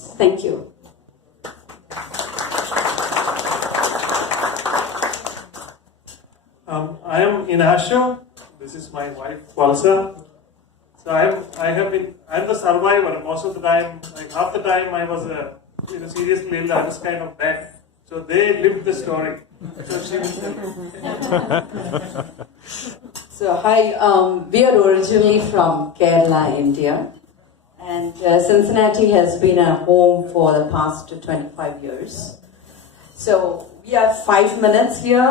Thank you. I am in Asha. This is my wife, Walsa. So I'm the survivor. Most of the time, like half the time I was seriously ill. I was kind of dead. So they lived the story. So she will tell you. So hi, we are originally from Kerala, India. And Cincinnati has been a home for the past 25 years. So we have 5 minutes here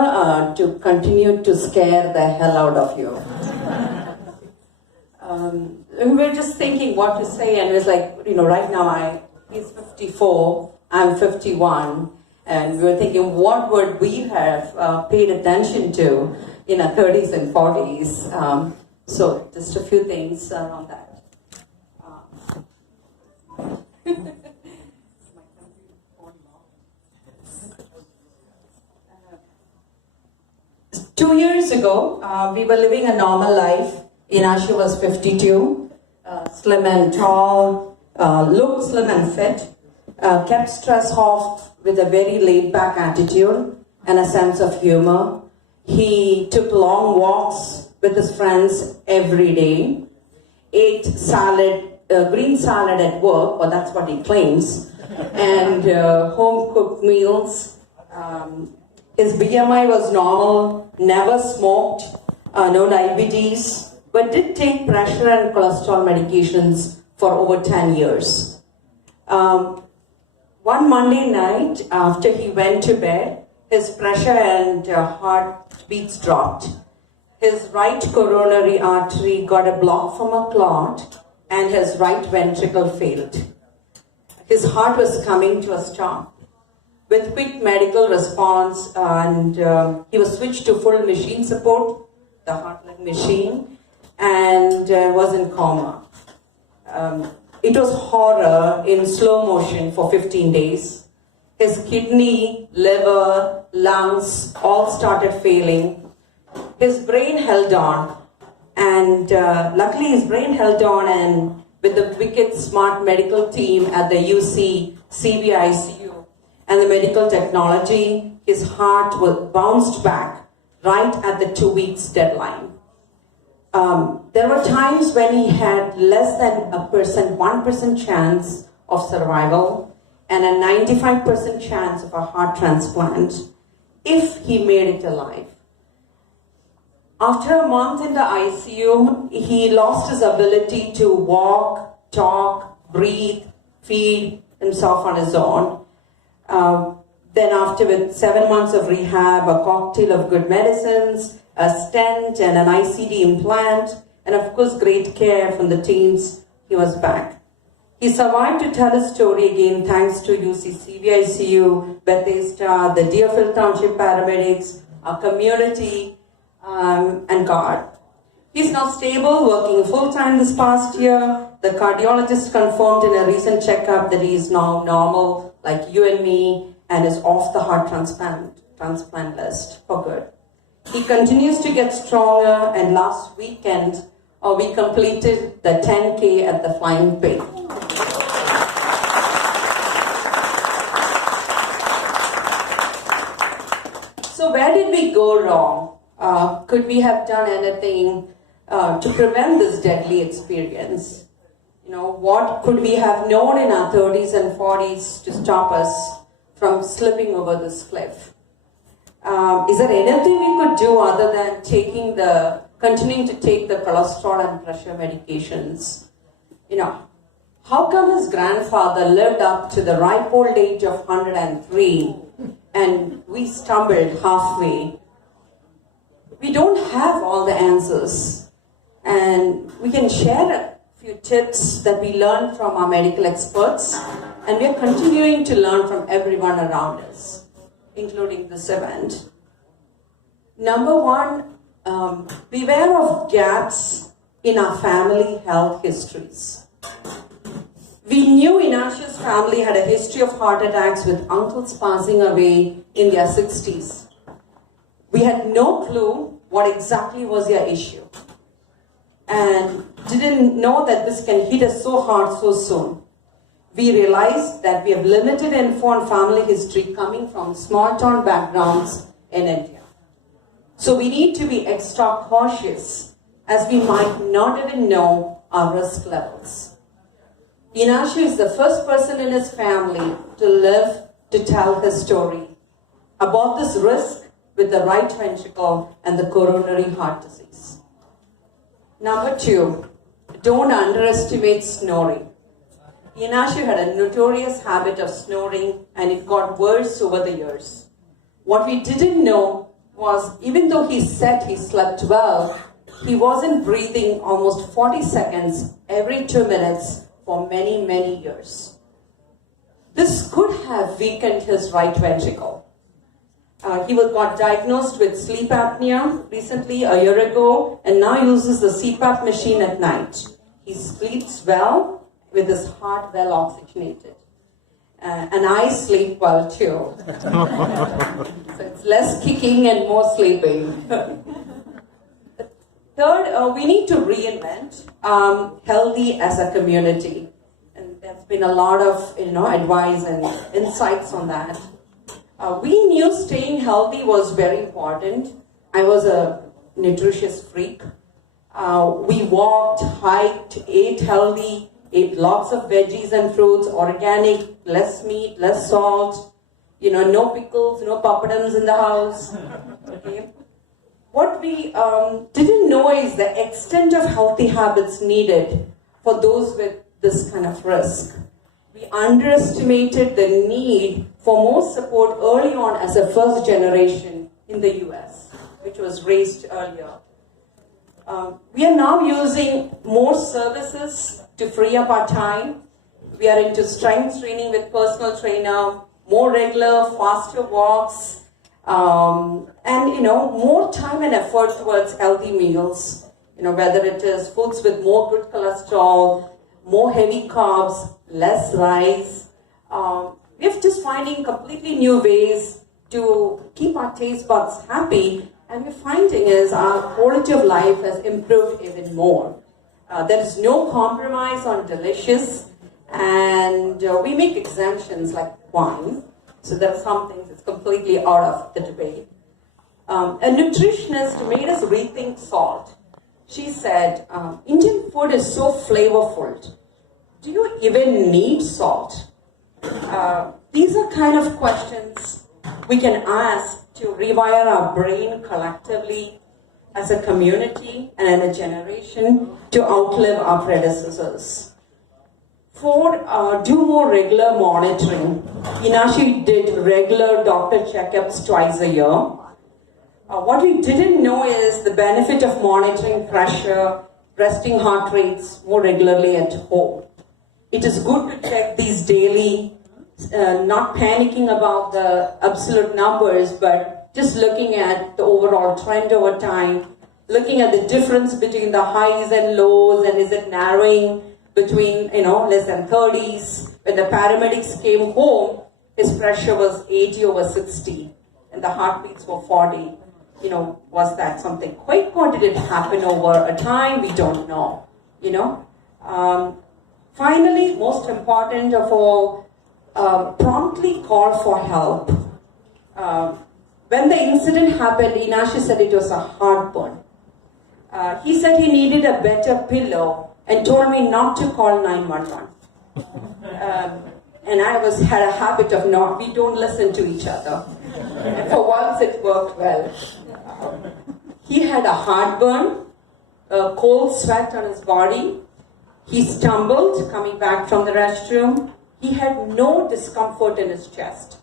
to continue to scare the hell out of you. We were just thinking what to say, and it was like, right now he's 54, I'm 51, and we were thinking what would we have paid attention to in our 30s and 40s. So just a few things on that. 2 years ago, we were living a normal life. Inasha was 52, slim and tall, looked slim and fit, kept stress off with a very laid-back attitude and a sense of humor. He took long walks with his friends every day, ate green salad at work, or that's what he claims, and home-cooked meals. His BMI was normal, never smoked, no diabetes, but did take pressure and cholesterol medications for over 10 years. One Monday night, after he went to bed, his pressure and heartbeats dropped. His right coronary artery got a block from a clot, and his right ventricle failed. His heart was coming to a stop. With quick medical response, and he was switched to full machine support, the heart-lung machine, and was in coma. It was horror in slow motion for 15 days. His kidney, liver, lungs all started failing. His brain held on, and luckily his brain held on, and with the wicked smart medical team at the UC CVICU and the medical technology, his heart was bounced back right at the 2 weeks deadline. There were times when he had less than 1% chance of survival and a 95% chance of a heart transplant if he made it alive. After a month in the ICU, he lost his ability to walk, talk, breathe, feed himself on his own. Then after with 7 months of rehab, a cocktail of good medicines, a stent and an ICD implant, and of course great care from the teams, he was back. He survived to tell his story again thanks to UC CVICU, Bethesda, the Deerfield Township paramedics, our community, and God. He's now stable, working full-time this past year. The cardiologist confirmed in a recent checkup that he is now normal, like you and me, and is off the heart transplant list for good. He continues to get stronger, and last weekend we completed the 10K at the Flying Pig. So where did we go wrong? Could we have done anything to prevent this deadly experience? What could we have known in our 30s and 40s to stop us from slipping over this cliff? Is there anything we could do other than continuing to take the cholesterol and pressure medications? How come his grandfather lived up to the ripe old age of 103 and we stumbled halfway? We don't have all the answers, and we can share a few tips that we learned from our medical experts, and we are continuing to learn from everyone around us, including this event. Number one, beware of gaps in our family health histories. We knew Inasha's family had a history of heart attacks with uncles passing away in their 60s. We had no clue what exactly was their issue, and didn't know that this can hit us so hard so soon. we realized that we have limited info on family history coming from small town backgrounds in India. So we need to be extra cautious, as we might not even know our risk levels. Inashu is the first person in his family to live to tell his story about this risk with the right ventricle and the coronary heart disease. Number 2, don't underestimate snoring. Inashu had a notorious habit of snoring, and it got worse over the years. What we didn't know was, even though he said he slept well, he wasn't breathing almost 40 seconds every 2 minutes for many, many years. This could have weakened his right ventricle. He got diagnosed with sleep apnea recently, a year ago, and now uses the CPAP machine at night. He sleeps well with his heart well oxygenated. And I sleep well too. So it's less kicking and more sleeping. Third, we need to reinvent healthy as a community. And there's been a lot of advice and insights on that. We knew staying healthy was very important. I was a nutritious freak. We walked, hiked, ate healthy, ate lots of veggies and fruits, organic, less meat, less salt, no pickles, no papadums in the house. Okay. What we didn't know is the extent of healthy habits needed for those with this kind of risk. We underestimated the need for more support early on as a first generation in the US, which was raised earlier. We are now using more services to free up our time. We are into strength training with personal trainer, more regular, faster walks, and more time and effort towards healthy meals. Whether it is foods with more good cholesterol, more heavy carbs, less rice. We're just finding completely new ways to keep our taste buds happy, and we're finding is our quality of life has improved even more. There is no compromise on delicious, and we make exemptions like wine. So there are some things that's completely out of the debate. A nutritionist made us rethink salt. She said, Indian food is so flavorful. Do you even need salt? These are kind of questions we can ask to rewire our brain collectively as a community and a generation to outlive our predecessors. 4, do more regular monitoring. Inashu did regular doctor checkups twice a year. What we didn't know is the benefit of monitoring pressure, resting heart rates more regularly at home. It is good to check these daily, not panicking about the absolute numbers, but just looking at the overall trend over time, looking at the difference between the highs and lows, and is it narrowing between, less than 30s. When the paramedics came home, his pressure was 80/60, and the heartbeats were 40. Was that something quick, or did it happen over a time? We don't know, Finally, most important of all, promptly call for help. When the incident happened, Inashu said it was a heartburn. He said he needed a better pillow and told me not to call 911. And I had a habit of we don't listen to each other. And for once it worked well. He had a heartburn, a cold sweat on his body. He stumbled coming back from the restroom. He had no discomfort in his chest.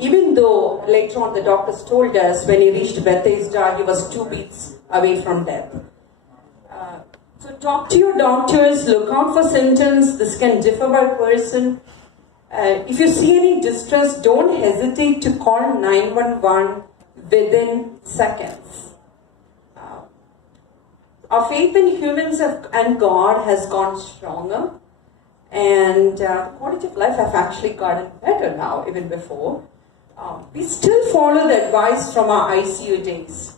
Even though later on the doctors told us when he reached Bethesda, he was 2 beats away from death. So talk to your doctors, look out for symptoms. This can differ by person. If you see any distress, don't hesitate to call 911 within seconds. Our faith in humans and God has gone stronger, and quality of life has actually gotten better now, even before. We still follow the advice from our ICU days.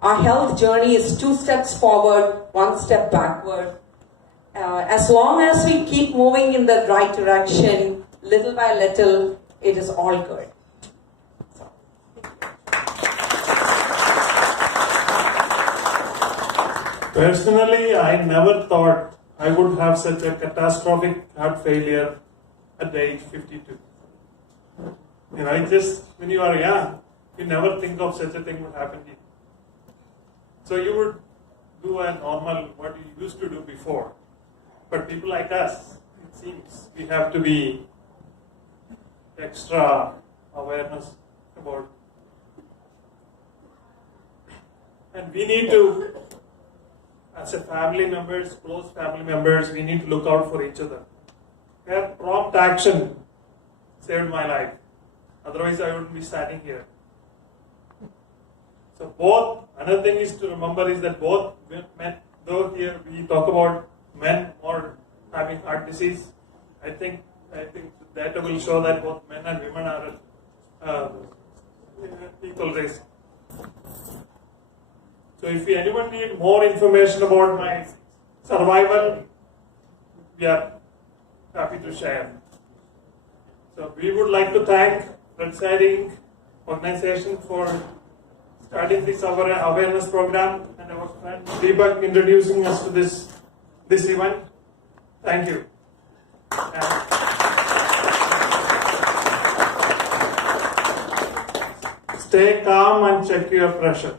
Our health journey is 2 steps forward, 1 step backward. as long as we keep moving in the right direction, little by little, it is all good. Personally, I never thought I would have such a catastrophic heart failure at the age 52. When you are young, you never think of such a thing would happen to you. So you would do a normal, what you used to do before. But people like us, it seems, we have to be extra awareness about. And we need to, as a family members, close family members, we need to look out for each other. Prompt action saved my life. Otherwise, I wouldn't be standing here. So another thing is to remember is that both men, though here we talk about men more having heart disease, I think data will show that both men and women are equal race. So if anyone need more information about my survival, we are happy to share. So we would like to thank RedSaree organization for starting this awareness program and our friend Deepak introducing us to this event. Thank you. Stay calm and check your pressure.